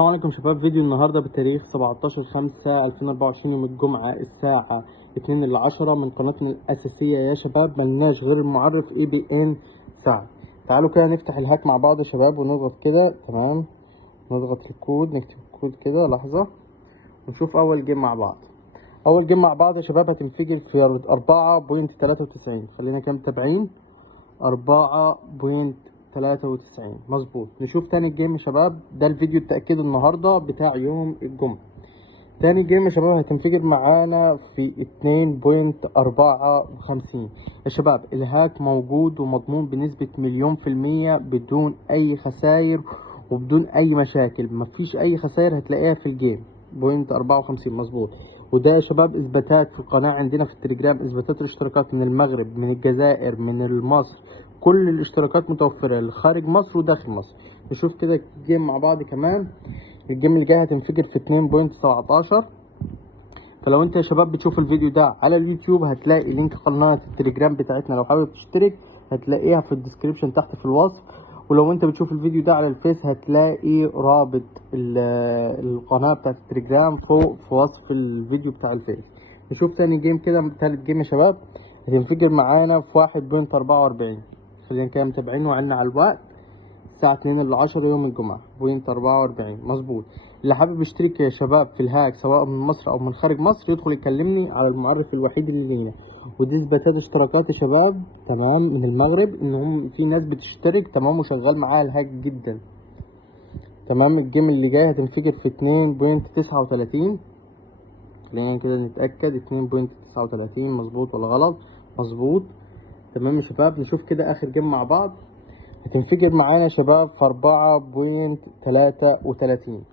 السلام عليكم شباب. فيديو النهارده بتاريخ 17/5/2024 يوم الجمعة الساعة 2:10 من قناتنا الأساسية يا شباب. ملناش غير المعرف ABN سعد. تعالوا كده نفتح الهاك مع بعض يا شباب ونضغط كده. تمام، نضغط الكود، نكتب الكود كده لحظة ونشوف أول جيم مع بعض. أول جيم مع بعض يا شباب هتنفجر في 4.93. خلينا كده متابعين. 4.93 مظبوط. نشوف تاني جيم يا شباب. ده الفيديو التأكيد النهاردة بتاع يوم الجمعة. تاني جيم يا شباب هتنفجر معانا في 2.54 يا شباب. الهاك موجود ومضمون بنسبة 100% بدون أي خسائر وبدون أي مشاكل. مفيش أي خسائر هتلاقيها في الجيم. 0.54 مظبوط. وده يا شباب اثباتات في القناة عندنا في التليجرام، اثباتات الاشتراكات من المغرب، من الجزائر، من مصر. كل الاشتراكات متوفرة خارج مصر وداخل مصر. نشوف كده جيم مع بعض كمان. الجيم اللي جاي هتنفجر في 2.17. فلو انت يا شباب بتشوف الفيديو ده على اليوتيوب هتلاقي لينك قناة التليجرام بتاعتنا، لو حابب تشترك هتلاقيها في الديسكريبشن تحت في الوصف. ولو انت بتشوف الفيديو ده على الفيس هتلاقي رابط القناة بتاعت التليجرام فوق في وصف الفيديو بتاع الفيس. نشوف تاني جيم كده. تالت جيم يا شباب هتنفجر معانا في 1.44. خلينا كده متابعين وعنا على الوقت. الساعة 2:10 يوم الجمعة. 0.44 مظبوط. اللي حابب يشترك يا شباب في الهاك سواء من مصر أو من خارج مصر يدخل يكلمني على المعرف الوحيد اللي لينا. ودي اثباتات اشتراكات يا شباب تمام من المغرب، إنهم في ناس بتشترك تمام وشغال معاها الهاك جدا. تمام. الجيم اللي جاي هتنفجر في 2.39. خلينا كده نتأكد. 2.39 مظبوط ولا غلط؟ مظبوط. تمام يا شباب. نشوف كده آخر جيم مع بعض. هتنفجر معانا يا شباب في 4.33.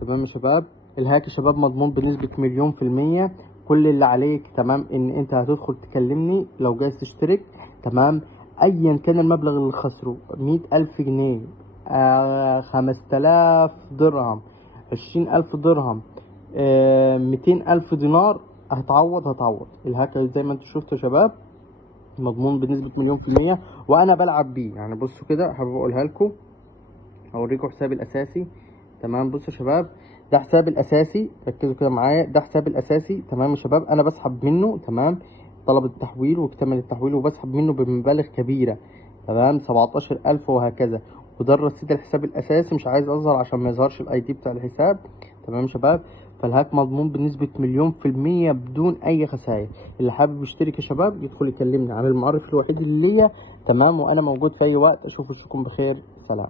تمام يا شباب. الهاك يا شباب مضمون بنسبة 100%. كل اللي عليك تمام ان انت هتدخل تكلمني لو جايز تشترك. تمام. ايا كان المبلغ اللي خسره، 100,000 جنيه، 5,000 درهم، 20,000 درهم، 200,000 دينار، هتعوض. الهاك زي ما انتوا شفتوا يا شباب مضمون بنسبة 100%. وانا بلعب بيه. يعني بصوا كده، حابب اقولها لكم، هوريكم حسابي الاساسي. تمام. بصوا يا شباب، ده حسابي الاساسي، ركزوا كده معايا. ده حسابي الاساسي تمام يا شباب. انا بسحب منه تمام طلب التحويل واكتمل التحويل، وبسحب منه بمبالغ كبيرة تمام 17,000 وهكذا. وده الرصيد الحساب الاساسي، مش عايز اظهر عشان ما يظهرش الاي دي بتاع الحساب. تمام يا شباب. فالهاك مضمون بنسبة 100% بدون اي خسائر. اللي حابب يشترك يا شباب يدخل يكلمني على المعرف الوحيد اللي ليا. تمام. وانا موجود في اي وقت. اشوفكم بخير. سلام.